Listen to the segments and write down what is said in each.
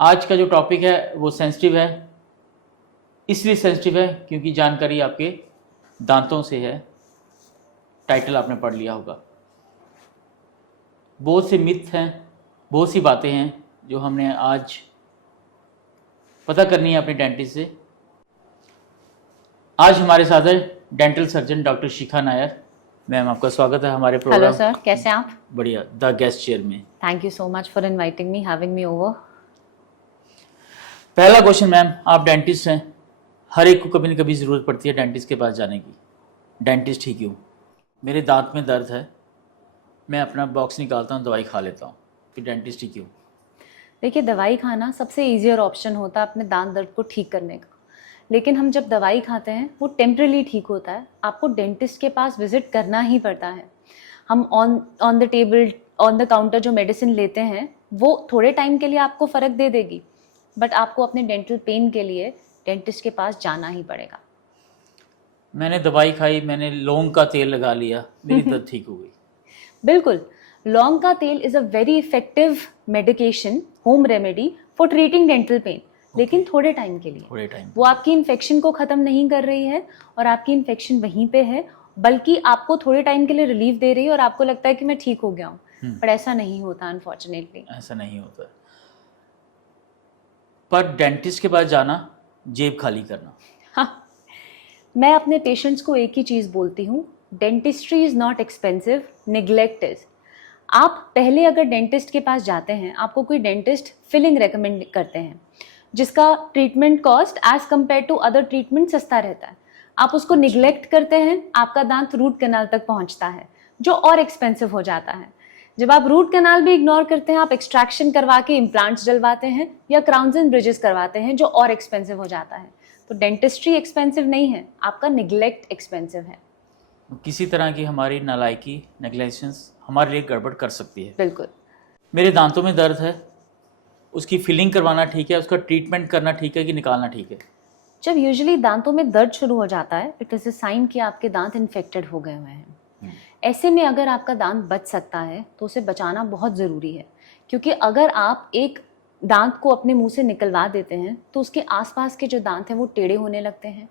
आज का जो टॉपिक है वो सेंसिटिव है, इसलिए सेंसिटिव है क्योंकि जानकारी आपके दांतों से है। टाइटल आपने पढ़ लिया होगा। बहुत से मिथ हैं, बहुत सी बातें हैं जो हमने आज पता करनी है अपने डेंटिस्ट से। आज हमारे साथ है डेंटल सर्जन डॉक्टर शिखा नायर। मैम, आपका स्वागत है हमारे प्रोग्राम। हेलो सर, कैसे हैं आप? बढ़िया, द गेस्ट चेयर में। Thank you so much for inviting me, having me over. पहला क्वेश्चन मैम, आप डेंटिस्ट हैं, हर एक को कभी न कभी ज़रूरत पड़ती है डेंटिस्ट के पास जाने की। डेंटिस्ट ही क्यों? मेरे दांत में दर्द है, मैं अपना बॉक्स निकालता हूँ, दवाई खा लेता हूँ, फिर डेंटिस्ट ही क्यों? देखिए, दवाई खाना सबसे ईजियर ऑप्शन होता है अपने दांत दर्द को ठीक करने का। लेकिन हम जब दवाई खाते हैं वो टेम्परली ठीक होता है, आपको डेंटिस्ट के पास विजिट करना ही पड़ता है। हम on the table, on the counter जो मेडिसिन लेते हैं वो थोड़े टाइम के लिए आपको फ़र्क दे देगी, बट आपको अपने डेंटल पेन के लिए डेंटिस्ट के पास जाना ही पड़ेगा। मैंने दवाई खाई, मैंने लौंग का तेल लगा लिया, मेरी दर्द ठीक हो गई। बिल्कुल, लौंग का तेल is a very effective medication, home remedy for treating dental pen, लेकिन थोड़े टाइम के लिए। थोड़े टाइम वो आपकी इन्फेक्शन को ख़त्म नहीं कर रही है और आपकी इन्फेक्शन वहीं पे है, बल्कि आपको थोड़े टाइम के लिए रिलीफ दे रही है और आपको लगता है कि मैं ठीक हो गया हूँ, पर ऐसा नहीं होता अनफॉर्चुनेटली। ऐसा नहीं होता। पर डेंटिस्ट के पास जाना, जेब खाली करना। हाँ, मैं अपने पेशेंट्स को एक ही चीज़ बोलती हूँ, dentistry is not expensive, neglect is. आप पहले अगर डेंटिस्ट के पास जाते हैं, आपको कोई डेंटिस्ट फिलिंग रेकमेंड करते हैं जिसका treatment cost as compare to other treatment सस्ता रहता है, आप उसको निग्लेक्ट करते हैं, आपका दांत रूट कैनाल तक पहुंचता है जो और एक्सपेंसिव हो जाता है। जब आप रूट कैनाल भी इग्नोर करते हैं, आप एक्सट्रैक्शन करवा के इम्प्लांट्स डलवाते हैं या क्राउन्स एंड ब्रिजेस करवाते हैं जो और एक्सपेंसिव हो जाता है। तो डेंटिस्ट्री एक्सपेंसिव नहीं है, आपका निग्लेक्ट एक्सपेंसिव है। किसी तरह की हमारी नालायकी, नेग्लेजेंस हमारे लिए गड़बड़ कर सकती है। बिल्कुल। मेरे दांतों में दर्द है, उसकी फिलिंग करवाना ठीक है, उसका ट्रीटमेंट करना ठीक है कि निकालना ठीक है? जब यूजुअली दांतों में दर्द शुरू हो जाता है, इट इज़ अ साइन कि आपके दांत इन्फेक्टेड हो गए हुए हैं। ऐसे में अगर आपका दांत बच सकता है तो उसे बचाना बहुत ज़रूरी है, क्योंकि अगर आप एक दांत को अपने मुंह से निकलवा देते हैं तो उसके आसपास के जो दांत हैं वो टेढ़े होने लगते हैं।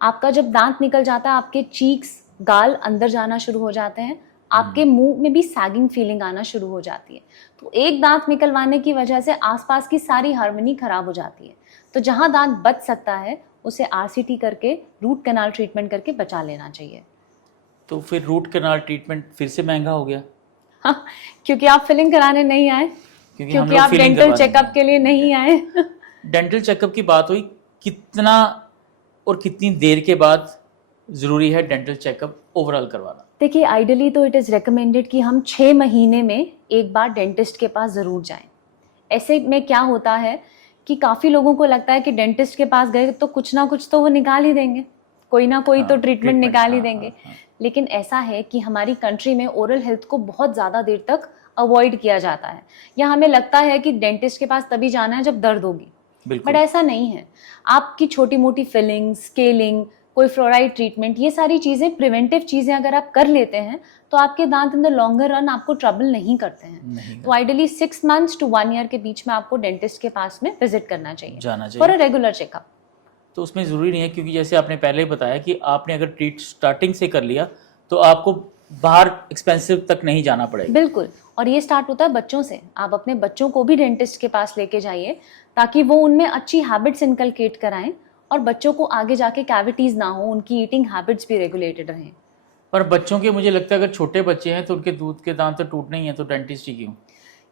आपका जब दांत निकल जाता है, आपके चीक्स, गाल अंदर जाना शुरू हो जाते हैं, आपके मुंह में भी सैगिंग फीलिंग आना शुरू हो जाती है। तो एक दांत निकलवाने की वजह से आसपास की सारी हार्मनी खराब हो जाती है। तो जहां दांत बच सकता है उसे आरसीटी करके, रूट कैनाल ट्रीटमेंट करके बचा लेना चाहिए। तो फिर रूट कैनाल ट्रीटमेंट फिर से महंगा हो गया? हाँ, क्योंकि आप फिलिंग कराने नहीं आए, क्योंकि आप डेंटल चेकअप के लिए नहीं आए। डेंटल चेकअप की बात हुई, कितना और कितनी देर के बाद ज़रूरी है डेंटल चेकअप ओवरऑल करवाना? देखिए, आइडियली तो इट इज़ रिकमेंडेड कि हम 6 महीने में एक बार डेंटिस्ट के पास ज़रूर जाएं। ऐसे में क्या होता है कि काफ़ी लोगों को लगता है कि डेंटिस्ट के पास गए तो कुछ ना कुछ तो वो निकाल ही देंगे, कोई ना कोई तो ट्रीटमेंट निकाल ही देंगे। लेकिन ऐसा है कि हमारी कंट्री में ओरल हेल्थ को बहुत ज़्यादा देर तक अवॉइड किया जाता है, या हमें लगता है कि डेंटिस्ट के पास तभी जाना है जब दर्द होगी, बट ऐसा नहीं है। आपकी छोटी मोटी फिलिंग, स्केलिंग, कोई फ्लोराइड ट्रीटमेंट, ये सारी चीज़ें, प्रिवेंटिव चीज़ें अगर आप कर लेते हैं तो आपके दांत इन द लॉन्गर रन आपको ट्रबल नहीं करते हैं। तो आइडियली 6 मंथ्स टू 1 ईयर के बीच में आपको डेंटिस्ट के पास में विजिट करना चाहिए, जाना चाहिए फॉर अ रेगुलर चेकअप। तो उसमें ज़रूरी नहीं है, क्योंकि जैसे आपने पहले ही बताया कि आपने अगर ट्रीट स्टार्टिंग से कर लिया तो आपको बाहर एक्सपेंसिव तक नहीं जाना पड़ेगा। बिल्कुल, और ये स्टार्ट होता है बच्चों से। आप अपने बच्चों को भी डेंटिस्ट के पास लेके जाइए ताकि वो उनमें अच्छी हैबिट्स इनकलकेट कराएं और बच्चों को आगे जाके कैविटीज़ ना हो, उनकी ईटिंग हैबिट्स भी रेगुलेटेड रहें। पर बच्चों के, मुझे लगता है अगर छोटे बच्चे हैं तो उनके दूध के दांत तो टूटने ही हैं, तो डेंटिस्ट ही क्यों?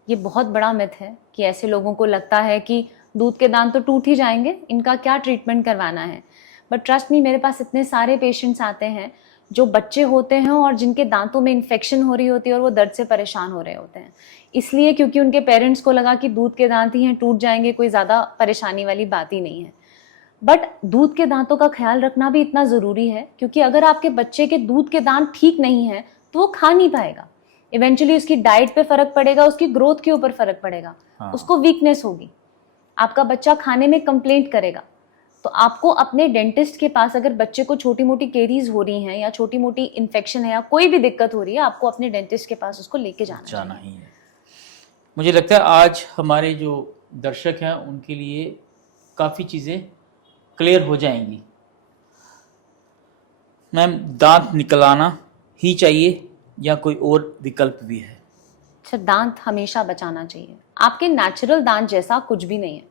ये बहुत बड़ा मिथ है कि ऐसे लोगों को लगता है कि दूध के दांत तो टूट ही जाएंगे, इनका क्या ट्रीटमेंट करवाना है। बट ट्रस्ट मी, मेरे पास इतने सारे पेशेंट्स आते हैं जो बच्चे होते हैं और जिनके दांतों में इन्फेक्शन हो रही होती है और वो दर्द से परेशान हो रहे होते हैं, इसलिए क्योंकि उनके पेरेंट्स को लगा कि दूध के दांत ही हैं, टूट जाएंगे, कोई ज़्यादा परेशानी वाली बात ही नहीं है। बट दूध के दांतों का ख्याल रखना भी इतना ज़रूरी है, क्योंकि अगर आपके बच्चे के दूध के दांत ठीक नहीं है तो वो खा नहीं पाएगा। इवेंचुअली उसकी डाइट पे फर्क पड़ेगा, उसकी ग्रोथ के ऊपर फर्क पड़ेगा। उसको वीकनेस होगी, आपका बच्चा खाने में कंप्लेंट करेगा। तो आपको अपने डेंटिस्ट के पास, अगर बच्चे को छोटी मोटी केरीज हो रही हैं या छोटी मोटी इन्फेक्शन है या कोई भी दिक्कत हो रही है, आपको अपने डेंटिस्ट के पास उसको लेके जाना ही है। मुझे लगता है आज हमारे जो दर्शक हैं उनके लिए काफ़ी चीज़ें क्लियर हो जाएंगी। मैम, दांत निकलाना ही चाहिए या कोई और विकल्प भी है? अच्छा, दांत हमेशा बचाना चाहिए। आपके नेचुरल दांत जैसा कुछ भी नहीं है।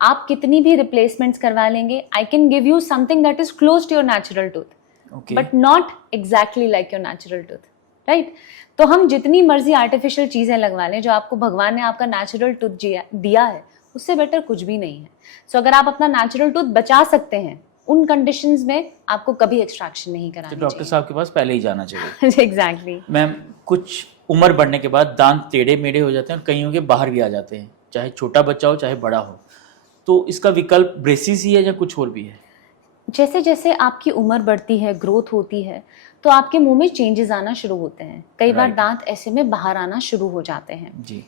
आप कितनी भी रिप्लेसमेंट्स करवा लेंगे, I can give you something that is close to your natural tooth, okay. But not exactly like your natural tooth, right? तो हम जितनी मर्जी आर्टिफिशियल चीज़ें लगवा लें, जो आपको भगवान ने आपका नेचुरल टूथ दिया है, उससे बेटर कुछ भी नहीं है। सो अगर आप अपना नेचुरल टूथ बचा सकते हैं, उन कंडीशंस में आपको कभी एक्सट्रैक्शन नहीं तो करानी डॉक्टर साहब के पास पहले ही जाना चाहिए। चाहिए। एग्जैक्टली। मैम, कुछ उम्र बढ़ने के बाद दांत टेढ़े मेढ़े हो जाते हैं और कईयों के बाहर भी आ जाते हैं, चाहे छोटा बच्चा हो चाहे बड़ा हो, तो इसका विकल्प ब्रेसिस ही है या कुछ और भी है? जैसे जैसे आपकी उम्र बढ़ती है, ग्रोथ होती है, तो आपके मुंह में चेंजेस आना शुरू होते हैं। कई बार Right. दांत ऐसे में बाहर आना शुरू हो जाते हैं। जी।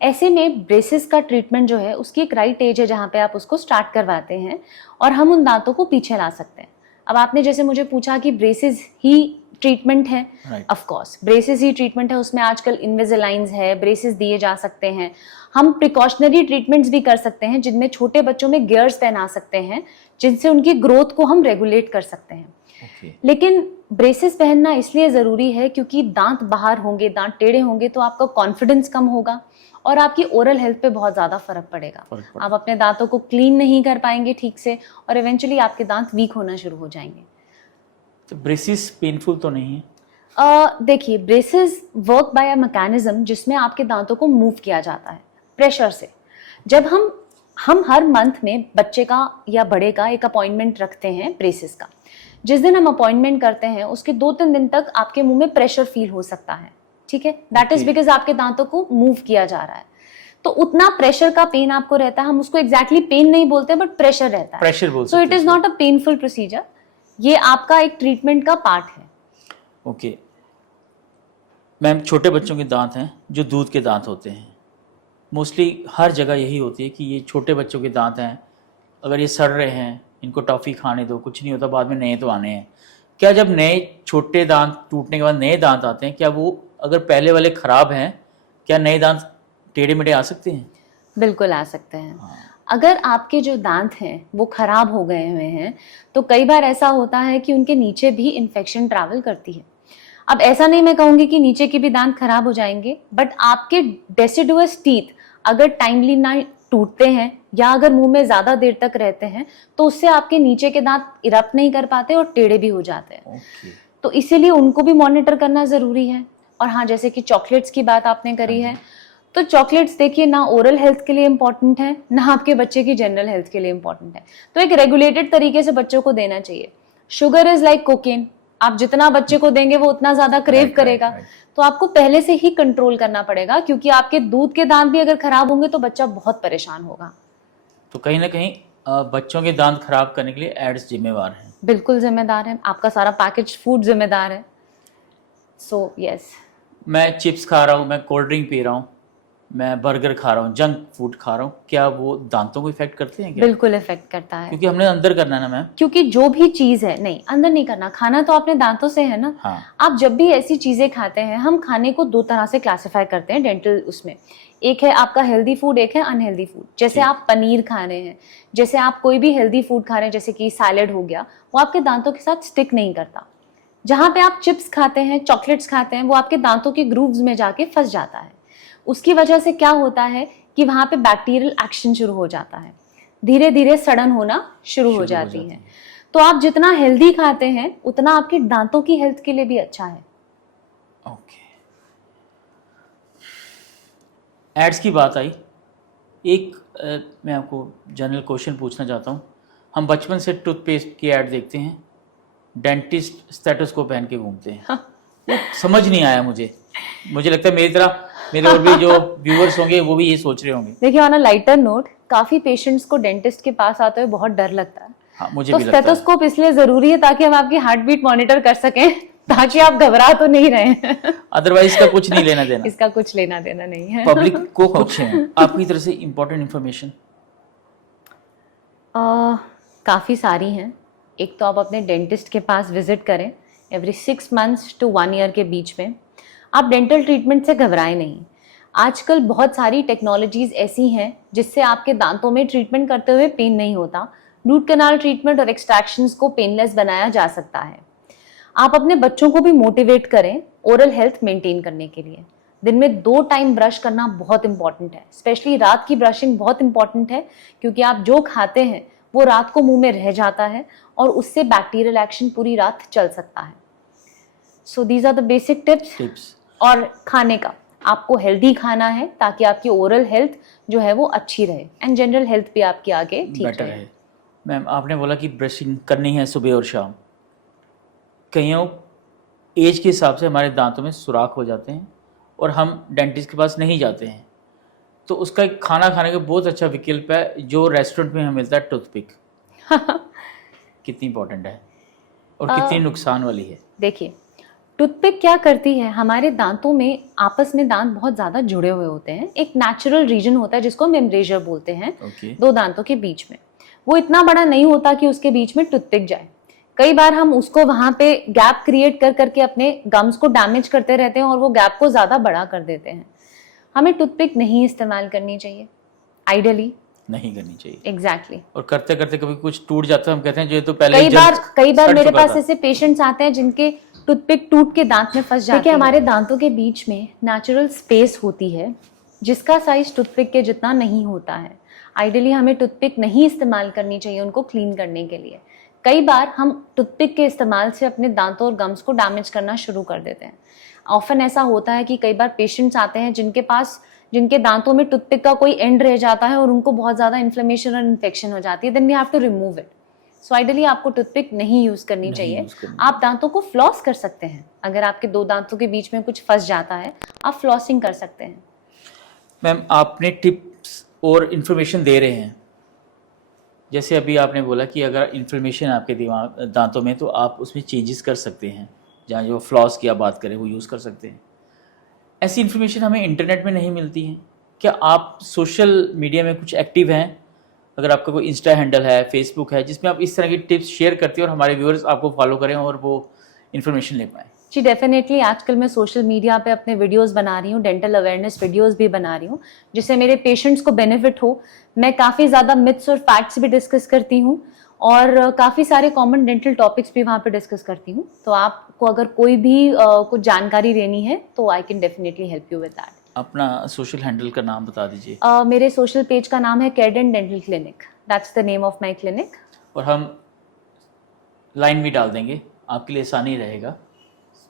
ऐसे में ब्रेसेस का ट्रीटमेंट जो है, उसकी एक राइट एज है जहाँ पे आप उसको स्टार्ट करवाते हैं और हम उन दांतों को पीछे ला सकते हैं। अब आपने जैसे मुझे पूछा कि ब्रेसेस ही ट्रीटमेंट है, Right. Of course braces he treatment है। उसमें आजकल इनविजिलाइंस है, ब्रेसेस दिए जा सकते हैं। हम प्रिकॉशनरी ट्रीटमेंट्स भी कर सकते हैं, जिनमें छोटे बच्चों में गियर्स पहना सकते हैं, जिनसे उनकी ग्रोथ को हम रेगुलेट कर सकते हैं। ओके। लेकिन ब्रेसेस पहनना इसलिए ज़रूरी है क्योंकि दांत बाहर होंगे, दांत टेढ़े होंगे, तो आपका कॉन्फिडेंस कम होगा और आपकी ओरल हेल्थ पे बहुत ज़्यादा फर्क पड़ेगा। आप अपने दांतों को क्लीन नहीं कर पाएंगे ठीक से और इवेंचुअली आपके दांत वीक होना शुरू हो जाएंगे। तो ब्रेसिस पेनफुल तो नहीं है? देखिए, braces work by a mechanism जिसमें आपके दांतों को मूव किया जाता है प्रेशर से। जब हम हर मंथ में बच्चे का या बड़े का एक अपॉइंटमेंट रखते हैं ब्रेसेस का। जिस दिन हम अपॉइंटमेंट करते हैं उसके 2-3 दिन तक आपके मुंह में प्रेशर फील हो सकता है, ठीक है? दैट इज बिकॉज आपके दांतों को मूव किया जा रहा है, तो उतना प्रेशर का पेन आपको रहता है। हम उसको एग्जैक्टली पेन नहीं बोलते, बट प्रेशर रहता है। प्रेशर बोल सो सकते इट इज हैं। नॉट अ पेनफुल प्रोसीजर, ये आपका एक ट्रीटमेंट का पार्ट है। ओके। मैम, छोटे बच्चों के दांत हैं जो दूध के दांत होते हैं, मोस्टली हर जगह यही होती है कि ये छोटे बच्चों के दांत हैं, अगर ये सड़ रहे हैं इनको टॉफ़ी खाने दो, कुछ नहीं होता, बाद में नए तो आने हैं। क्या जब नए छोटे दांत टूटने के बाद नए दांत आते हैं, क्या वो अगर पहले वाले ख़राब हैं, क्या नए दांत टेढ़े मेढ़े आ सकते हैं? बिल्कुल आ सकते हैं। हाँ। अगर आपके जो दांत हैं वो खराब हो गए हुए हैं, तो कई बार ऐसा होता है कि उनके नीचे भी इन्फेक्शन ट्रैवल करती है। अब ऐसा नहीं मैं कहूँगी कि नीचे के भी दांत खराब हो जाएंगे, बट आपके डेसिडुअस टीथ अगर टाइमली ना टूटते हैं या अगर मुंह में ज़्यादा देर तक रहते हैं, तो उससे आपके नीचे के दांत इरप्ट नहीं कर पाते और टेढ़े भी हो जाते हैं। ओके। तो इसीलिए उनको भी मॉनिटर करना ज़रूरी है। और हाँ, जैसे कि चॉकलेट्स की बात आपने करी है, तो चॉकलेट्स देखिए ना ओरल हेल्थ के लिए इम्पॉर्टेंट है, ना आपके बच्चे की जनरल हेल्थ के लिए इम्पॉर्टेंट है। तो एक रेगुलेटेड तरीके से बच्चों को देना चाहिए। शुगर इज लाइक कोकेन, आप जितना बच्चे को देंगे वो उतना ज्यादा क्रेव करेगा। तो आपको पहले से ही कंट्रोल करना पड़ेगा, क्योंकि आपके दूध के दांत भी अगर खराब होंगे तो बच्चा बहुत परेशान होगा। तो कहीं ना कहीं बच्चों के दांत खराब करने के लिए एड्स जिम्मेवार हैं? बिल्कुल जिम्मेदार है, आपका सारा पैकेज फूड जिम्मेदार है। So yes. मैं चिप्स खा रहा हूँ, मैं कोल्ड ड्रिंक पी रहा हूँ, मैं बर्गर खा रहा हूँ, जंक फूड खा रहा हूँ, क्या वो दांतों को इफेक्ट करते हैं क्या? बिल्कुल इफेक्ट करता है, क्योंकि हमने अंदर करना है ना मैम। क्योंकि जो भी चीज है, नहीं अंदर नहीं करना, खाना तो आपने दांतों से है ना। हाँ। आप जब भी ऐसी चीजें खाते हैं, हम खाने को 2 तरह से क्लासिफाई करते हैं डेंटल उसमें। एक है आपका हेल्दी फूड, एक है अनहेल्दी फूड। जैसे आप पनीर खा रहे हैं, जैसे आप कोई भी हेल्दी फूड खा रहे हैं, जैसे कि सैलेड हो गया, वो आपके दांतों के साथ स्टिक नहीं करता। जहाँ पे आप चिप्स खाते हैं, चॉकलेट्स खाते हैं, वो आपके दांतों के ग्रूव्स में जाके फंस जाता है। उसकी वजह से क्या होता है कि वहाँ पे बैक्टीरियल एक्शन शुरू हो जाता है, धीरे धीरे सड़न होना शुरू हो जाती है। तो आप जितना हेल्दी खाते हैं उतना आपके दांतों की हेल्थ के लिए भी अच्छा है। ओके। एड्स की बात आई, एक मैं आपको जनरल क्वेश्चन पूछना चाहता हूँ। हम बचपन से टूथपेस्ट की ऐड देखते हैं, डेंटिस्ट स्टेथोस्कोप पहन के घूमते हैं। वो समझ नहीं आया मुझे लगता है मेरी तरह मेरे और भी जो व्यूअर्स होंगे वो भी ये सोच रहे होंगे। देखिए, ऑन अ लाइटर नोट, काफी पेशेंट्स को डेंटिस्ट के पास आते हुए बहुत डर लगता है। हाँ, मुझे तो भी लगता है। स्टेथोस्कोप इसलिए जरूरी है ताकि हम आपकी हार्ट बीट मॉनिटर कर सकें, ताकि आप घबरा तो नहीं रहे हैं। अदरवाइज इसका कुछ नहीं लेना देना। इसका कुछ लेना देना नहीं है। पब्लिक को कुछ है आपकी तरफ से इम्पोर्टेंट इन्फॉर्मेशन? काफ़ी सारी हैं। एक तो आप अपने डेंटिस्ट के पास विजिट करें एवरी 6 months to 1 year के बीच में। आप डेंटल ट्रीटमेंट से घबराएं नहीं। आजकल बहुत सारी टेक्नोलॉजीज ऐसी हैं जिससे आपके दांतों में ट्रीटमेंट करते हुए पेन नहीं होता। रूट कैनाल ट्रीटमेंट और एक्सट्रैक्शंस को पेनलेस बनाया जा सकता है। आप अपने बच्चों को भी मोटिवेट करें ओरल हेल्थ मेंटेन करने के लिए। दिन में 2 टाइम ब्रश करना बहुत इंपॉर्टेंट है, स्पेशली रात की ब्रशिंग बहुत इंपॉर्टेंट है, क्योंकि आप जो खाते हैं वो रात को मुंह में रह जाता है और उससे बैक्टीरियल एक्शन पूरी रात चल सकता है। So these are the basic tips. और खाने का आपको हेल्दी खाना है ताकि आपकी ओरल हेल्थ जो है वो अच्छी रहे एंड जनरल हेल्थ भी आपकी आगे ठीक बेटर रहे। है। मैम आपने बोला कि ब्रशिंग करनी है सुबह और शाम। कईयों एज के हिसाब से हमारे दांतों में सुराख हो जाते हैं और हम डेंटिस्ट के पास नहीं जाते हैं, तो उसका एक खाना खाने का बहुत अच्छा विकल्प है जो रेस्टोरेंट में हमें मिलता है, टूथपिक। कितनी इंपॉर्टेंट है और कितनी नुकसान वाली है? देखिए, टूथपिक क्या करती है, हमारे दांतों में आपस में दांत बहुत ज़्यादा जुड़े हुए होते हैं। एक नेचुरल रीजन होता है जिसको हम एम्ब्रेजर बोलते हैं, दो दांतों के बीच में। वो इतना बड़ा नहीं होता कि उसके बीच में टूथपिक जाए। कई बार हम उसको वहां पे गैप क्रिएट कर करके अपने गम्स को डैमेज करते रहते हैं और वो गैप को ज़्यादा बड़ा कर देते हैं। हमें टूथपिक नहीं इस्तेमाल करनी चाहिए, आइडियली नहीं करनी चाहिए। एग्जैक्टली। और करते करते कभी कुछ टूट जाता है, हम कहते हैं जो तो पहले कई बार मेरे पास ऐसे पेशेंट्स आते हैं जिनके टूथपिक टूट के दांत में फंस जाती है। हमारे दांतों के बीच में नेचुरल स्पेस होती है जिसका साइज टूथपिक के जितना नहीं होता है। आइडियली हमें टूथपिक नहीं इस्तेमाल करनी चाहिए उनको क्लीन करने के लिए। कई बार हम टूथपिक के इस्तेमाल से अपने दांतों और गम्स को डैमेज करना शुरू कर देते हैं। ऑफन ऐसा होता है कि कई बार पेशेंट्स आते हैं जिनके दांतों में टूथपिक का कोई एंड रह जाता है और उनको बहुत ज़्यादा इन्फ्लेमेशन और इन्फेक्शन हो जाती है। Then we have to remove it. So ideally आपको टूथपिक नहीं यूज करनी चाहिए। आप दांतों को फ्लॉस कर सकते हैं। अगर आपके 2 दांतों के बीच में कुछ फंस जाता है, आप फ्लॉसिंग कर सकते हैं। मैम आपने टिप्स और इन्फॉर्मेशन दे रहे हैं, जैसे अभी आपने बोला कि अगर इन्फ्लेमेशन आपके दांतों में तो आप उसमें चेंजेस कर सकते हैं, जहाँ जो फ्लॉस की आप बात करें वो यूज़ कर सकते हैं। ऐसी इन्फॉर्मेशन हमें इंटरनेट में नहीं मिलती है क्या? आप सोशल मीडिया में कुछ एक्टिव हैं? अगर आपका कोई इंस्टा हैंडल है, फेसबुक है, जिसमें आप इस तरह की टिप्स शेयर करते हैं और हमारे व्यूअर्स आपको फॉलो करें और वो इन्फॉर्मेशन ले पाएँ? जी डेफिनेटली। आजकल मैं सोशल मीडिया पे अपने वीडियोस बना रही हूँ, डेंटल अवेयरनेस वीडियोस भी बना रही हूँ, जिससे मेरे पेशेंट्स को बेनिफिट हो। मैं काफ़ी ज़्यादा मिथ्स और फैक्ट्स भी डिस्कस करती हूँ और काफ़ी सारे कॉमन डेंटल टॉपिक्स भी वहाँ पे डिस्कस करती हूँ। तो आपको अगर कोई भी कुछ जानकारी लेनी है तो I can definitely help you with that. अपना सोशल हैंडल का नाम बता दीजिए। मेरे सोशल पेज का नाम है cadent dental clinic. That's the name of my clinic. और हम लाइन भी डाल देंगे, आपके लिए आसानी रहेगा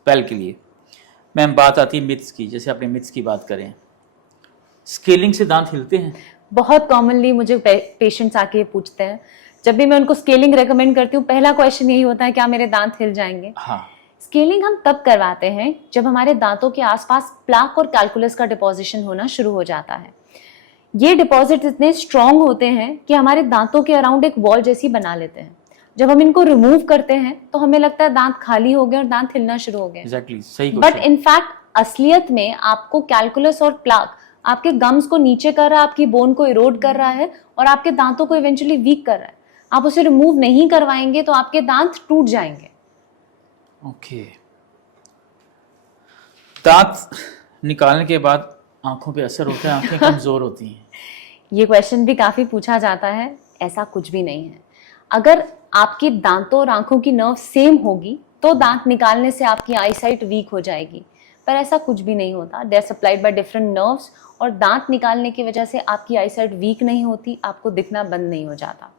स्पेल के लिए। मैम बात आती है मिथ्स की, जैसे आपने मिथ्स की बात करें, स्केलिंग से दांत हिलते हैं? बहुत कॉमनली मुझे पेशेंट्स आके पूछते हैं। जब भी मैं उनको स्केलिंग रेकमेंड करती हूँ, पहला क्वेश्चन यही होता है क्या मेरे दांत हिल जाएंगे? हाँ। स्केलिंग हम तब करवाते हैं जब हमारे दांतों के आसपास प्लाक और कैलकुलस का डिपॉजिशन होना शुरू हो जाता है। ये डिपॉजिट इतने स्ट्रॉन्ग होते हैं कि हमारे दांतों के अराउंड एक वॉल जैसी बना लेते हैं। जब हम इनको रिमूव करते हैं तो हमें लगता है दांत खाली हो गए और दांत हिलना शुरू हो गए। एग्जैक्टली, सही। बट इनफैक्ट असलियत में आपको कैलकुलस और प्लाक आपके गम्स को नीचे कर रहा है, आपकी बोन को इरोड कर रहा है और आपके दांतों को इवेंचुअली वीक कर रहा है। आप उसे रिमूव नहीं करवाएंगे तो आपके दांत टूट जाएंगे। ओके। दांत निकालने के बाद आंखों पे असर होता है, आंखें कमजोर होती हैं? ये क्वेश्चन भी काफी पूछा जाता है। ऐसा कुछ भी नहीं है। अगर आपकी दांतों और आंखों की नर्व सेम होगी तो दांत निकालने से आपकी आईसाइट वीक हो जाएगी, पर ऐसा कुछ भी नहीं होता। They are supplied by different nerves और दांत निकालने की वजह से आपकी आईसाइट वीक नहीं होती, आपको दिखना बंद नहीं हो जाता।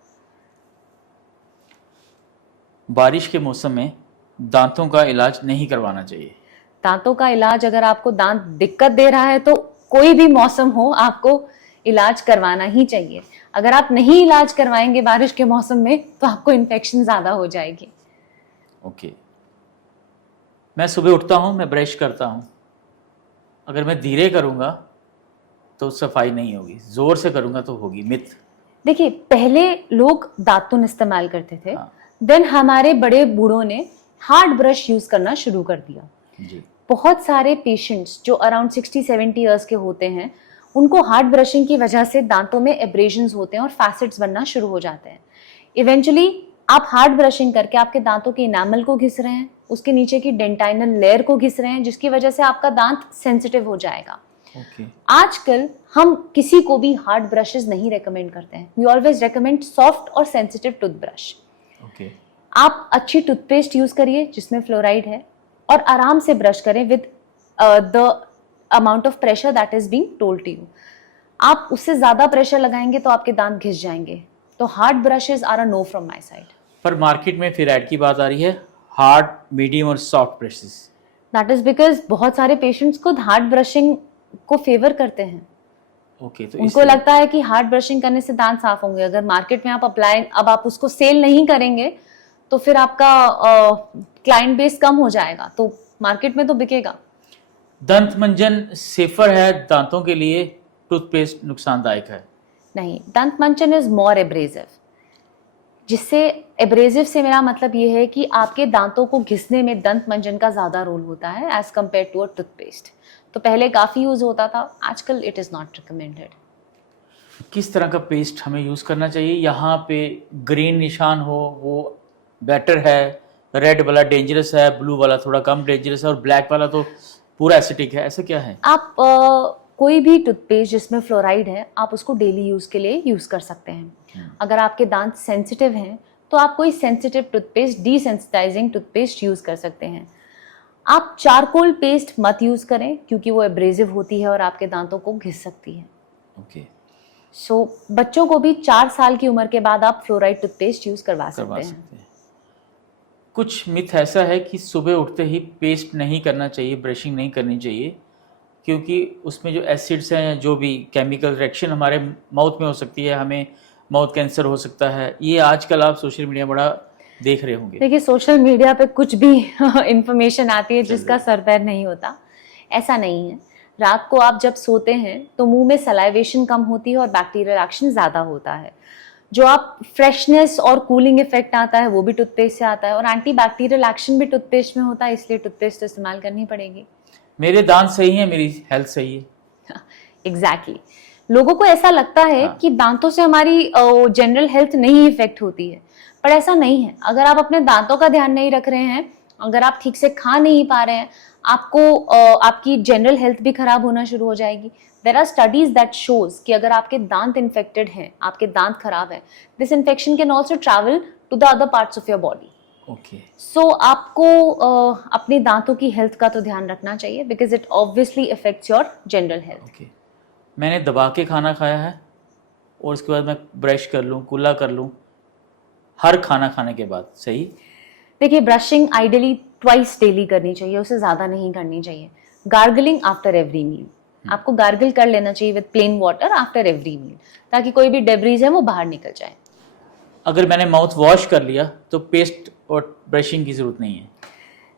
बारिश के मौसम में दांतों का इलाज नहीं करवाना चाहिए? दांतों का इलाज, अगर आपको दांत दिक्कत दे रहा है तो कोई भी मौसम हो आपको इलाज करवाना ही चाहिए। अगर आप नहीं इलाज करवाएंगे बारिश के मौसम में तो आपको इन्फेक्शन ज़्यादा हो जाएगी। ओके। मैं सुबह उठता हूँ, मैं ब्रश करता हूँ, अगर मैं धीरे करूँगा तो सफाई नहीं होगी, ज़ोर से करूँगा तो होगी? मिथ। देखिए, पहले लोग दातुन इस्तेमाल करते थे। हाँ। देन हमारे बड़े बूढ़ों ने हार्ड ब्रश यूज़ करना शुरू कर दिया। जी। बहुत सारे पेशेंट्स जो अराउंड 60-70 ईयर्स के होते हैं, उनको हार्ड ब्रशिंग की वजह से दांतों में एब्रेजन्स होते हैं और फैसेट्स बनना शुरू हो जाते हैं। इवेंचुअली आप हार्ड ब्रशिंग करके आपके दांतों के इनामल को घिस रहे हैं, उसके नीचे की डेंटाइनल लेयर को घिस रहे हैं, जिसकी वजह से आपका दांत सेंसिटिव हो जाएगा। ओके आजकल हम किसी को भी हार्ड ब्रशेस नहीं रेकमेंड करते हैं. वी ऑलवेज रेकमेंड सॉफ्ट और सेंसिटिव टूथब्रश. ओके आप अच्छी टूथपेस्ट यूज करिए जिसमें फ्लोराइड है और आराम से ब्रश करें with the amount of pressure that is being told to you. आप उससे ज्यादा प्रेशर लगाएंगे तो आपके दांत घिस जाएंगे. तो hard brushes are a no from my side. पर मार्केट में फिर ऐड की बात आ रही है हार्ड, मीडियम और soft brushes. That is because बहुत सारे पेशेंट्स खुद हार्ड ब्रशिंग को फेवर करते हैं. ओके तो उनको लगता है कि हार्ड ब्रशिंग करने से दांत साफ होंगे. अगर मार्केट में आप अप्लाई, अब आप उसको सेल नहीं करेंगे तो फिर आपका क्लाइंट बेस कम हो जाएगा, तो मार्केट में तो बिकेगा. दंत मंजन सेफर है दांतों के लिए, टूथपेस्ट नुकसानदायक है? नहीं, दंत मंजन इज मोर एब्रेसिव. जिससे एब्रेसिव से मेरा मतलब ये है कि आपके दांतों को घिसने में दंत मंजन का ज्यादा रोल होता है as compare to a toothpaste. तो पहले काफी यूज होता था, आजकल इट इज नॉट रिकमेंडेड. किस तरह का पेस्ट हमें यूज़ करना चाहिए? यहाँ पे ग्रीन निशान हो वो बेटर है, रेड वाला डेंजरस है, ब्लू वाला थोड़ा कम डेंजरस है और ब्लैक वाला तो पूरा एसिडिक है, ऐसा क्या है? आप कोई भी टूथपेस्ट जिसमें फ्लोराइड है आप उसको डेली यूज के लिए यूज कर सकते हैं. अगर आपके दांत सेंसिटिव हैं तो आप कोई सेंसिटिव टूथपेस्ट, डीसेंसिटाइजिंग टूथपेस्ट यूज कर सकते हैं. आप चारकोल पेस्ट मत यूज करें क्योंकि वो एब्रेसिव होती है और आपके दांतों को घिस सकती है. ओके सो बच्चों को भी 4 साल की उम्र के बाद आप फ्लोराइड टूथपेस्ट यूज करवा सकते हैं. कुछ मिथ ऐसा है कि सुबह उठते ही पेस्ट नहीं करना चाहिए, ब्रशिंग नहीं करनी चाहिए क्योंकि उसमें जो एसिड्स हैं, जो भी केमिकल रिएक्शन हमारे माउथ में हो सकती है, हमें माउथ कैंसर हो सकता है. ये आजकल आप सोशल मीडिया बड़ा देख रहे होंगे. देखिए, सोशल मीडिया पे कुछ भी इंफॉर्मेशन आती है जिसका सर पैर नहीं होता. ऐसा नहीं है. रात को आप जब सोते हैं तो मुंह में सलाइवेशन कम होती है और बैक्टीरियल एक्शन ज़्यादा होता है. जो आप फ्रेशनेस और कूलिंग इफेक्ट आता है वो भी टूथपेस्ट से आता है और एंटी बैक्टीरियल एक्शन भी टूथपेस्ट में होता है, इसलिए टूथपेस्ट इस्तेमाल करनी पड़ेगी. मेरे दांत सही हैं, मेरी हेल्थ सही है. एग्जैक्टली लोगों को ऐसा लगता है कि दांतों से हमारी जनरल हेल्थ नहीं इफेक्ट होती है, पर ऐसा नहीं है. अगर आप अपने दांतों का ध्यान नहीं रख रहे हैं, अगर आप ठीक से खा नहीं पा रहे हैं, आपको आपकी जनरल हेल्थ भी खराब होना शुरू हो जाएगी. There are studies that shows कि अगर आपके दांत इन्फेक्टेड हैं, आपके दांत खराब है, this infection can also travel to the other parts of your body. Okay so आपको अपने दांतों की हेल्थ का तो ध्यान रखना चाहिए because it obviously affects your general health. Okay मैंने दबा के खाना खाया है और उसके बाद मैं ब्रश कर लूँ, कुल्ला कर लूँ हर खाना खाने के बाद, सही? देखिए, ब्रशिंग आइडियली ट्वाइस डेली करनी चाहिए, उससे ज़्यादा नहीं करनी चाहिए. गार्गलिंग आफ्टर एवरी मील, आपको गार्गल कर लेना चाहिए with plain water after every meal ताकि कोई भी डेब्रीज है वो बाहर निकल जाए. अगर मैंने माउथ वॉश कर लिया तो पेस्ट और ब्रशिंग की ज़रूरत नहीं है?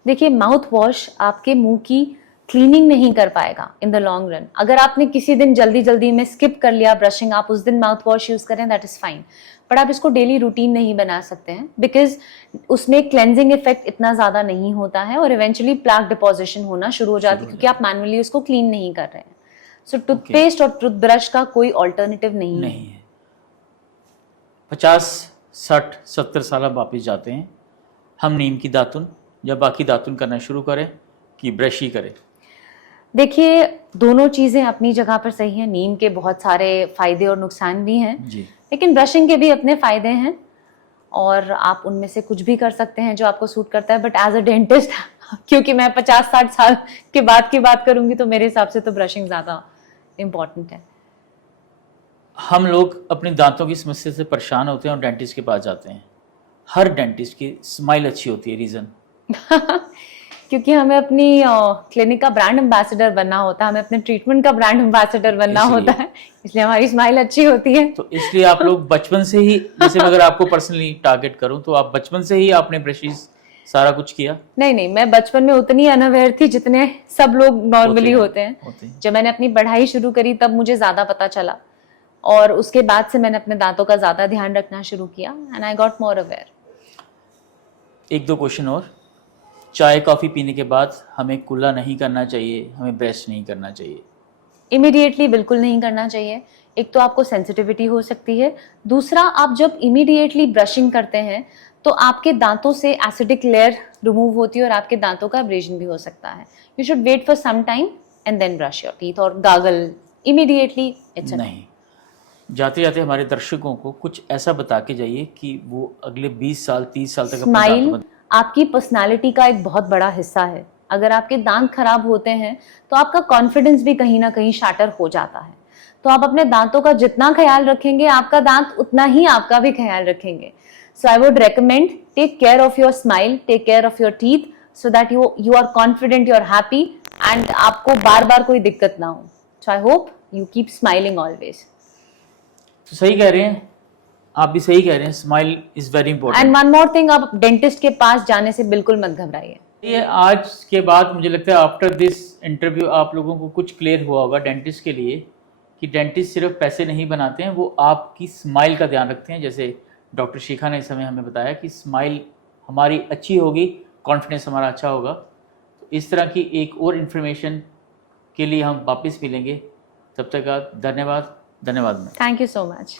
देखिए, माउथ वॉश आपके मुंह की क्लीनिंग नहीं कर पाएगा इन द लॉन्ग रन. अगर आपने किसी दिन जल्दी जल्दी में स्किप कर लिया ब्रशिंग, आप उस दिन माउथ वॉश यूज करें, दैट इज फाइन. बट आप इसको डेली रूटीन नहीं बना सकते हैं बिकॉज उसमें क्लेंजिंग इफेक्ट इतना ज़्यादा नहीं होता है और इवेंचुअली प्लाक डिपोजिशन होना शुरू हो जाती है क्योंकि आप मैनुअली उसको क्लीन नहीं कर रहे हैं. सो टूथपेस्ट और टूथब्रश का कोई ऑल्टरनेटिव नहीं है. 50, 60, 70 साल हम वापिस जाते हैं, हम नीम की दातुन या बाकी दातुन करना शुरू करें कि ब्रश ही करें? देखिए, दोनों चीज़ें अपनी जगह पर सही हैं. नीम के बहुत सारे फायदे और नुकसान भी हैं जी. लेकिन ब्रशिंग के भी अपने फायदे हैं और आप उनमें से कुछ भी कर सकते हैं जो आपको सूट करता है. बट एज अ डेंटिस्ट क्योंकि मैं 50-60 साल के बाद की बात करूंगी तो मेरे हिसाब से तो ब्रशिंग ज़्यादा इम्पॉर्टेंट है. हम लोग अपने दांतों की समस्या से परेशान होते हैं और डेंटिस्ट के पास जाते हैं. हर डेंटिस्ट की स्माइल अच्छी होती है, रीज़न? क्योंकि हमें अपनी क्लिनिक का ब्रांड एम्बेसडर बनना होता है, हमें अपने ट्रीटमेंट का ब्रांड एम्बेसडर बनना होता है, इसलिए हमारी स्माइल अच्छी होती है. तो इसलिए आप लोग बचपन से ही, जैसे अगर आपको पर्सनली टारगेट करूं तो आप बचपन से ही आपने ब्रशेस सारा कुछ किया? नहीं, मैं बचपन में उतनी अनअवेयर थी जितने सब लोग नॉर्मली होते हैं. जब मैंने अपनी पढ़ाई शुरू करी तब मुझे ज़्यादा पता चला और उसके बाद से मैंने अपने दांतों का ज़्यादा ध्यान रखना शुरू किया and I got more aware. 1-2 question और. चाय कॉफ़ी पीने के बाद हमें कुल्ला नहीं करना चाहिए, हमें ब्रश नहीं करना चाहिए? इमीडिएटली बिल्कुल नहीं करना चाहिए. एक तो आपको सेंसिटिविटी हो सकती है, दूसरा आप जब इमीडिएटली ब्रशिंग करते हैं तो आपके दांतों से एसिडिक लेयर रिमूव होती है और आपके दांतों का एब्रेजन भी हो सकता है. You should wait for some time and then brush your teeth or gargle immediately. It's नहीं, जाते जाते हमारे दर्शकों को कुछ ऐसा बता के जाइए कि वो अगले 20 साल 30 साल तक अपने दांतों स्माइल में- आपकी पर्सनालिटी का एक बहुत बड़ा हिस्सा है. अगर आपके दांत खराब होते हैं तो आपका कॉन्फिडेंस भी कहीं ना कहीं शाटर हो जाता है. तो आप अपने दांतों का जितना ख्याल रखेंगे आपका दांत उतना ही आपका भी ख्याल रखेंगे. So I would recommend take care of your smile, take care of your teeth so that you are confident, you are happy and आपको बार बार कोई दिक्कत ना हो. So I hope you keep smiling always. तो सही कह रहे हैं, आप भी सही कह रहे हैं, smile is very and important. One more thing, आप डेंटिस्ट के पास जाने से बिल्कुल मत घबराइए. ये आज के बाद मुझे लगता है आफ्टर दिस इंटरव्यू आप लोगों को कुछ क्लियर हुआ होगा डेंटिस्ट के लिए कि डेंटिस्ट सिर्फ पैसे नहीं बनाते हैं, वो आपकी स्माइल का ध्यान रखते हैं. जैसे डॉक्टर शिखा ने इस समय हमें बताया कि स्माइल हमारी अच्छी होगी, कॉन्फिडेंस हमारा अच्छा होगा. तो इस तरह की एक और इन्फॉर्मेशन के लिए हम वापस मिलेंगे. तब तक आप धन्यवाद. Thank you so much.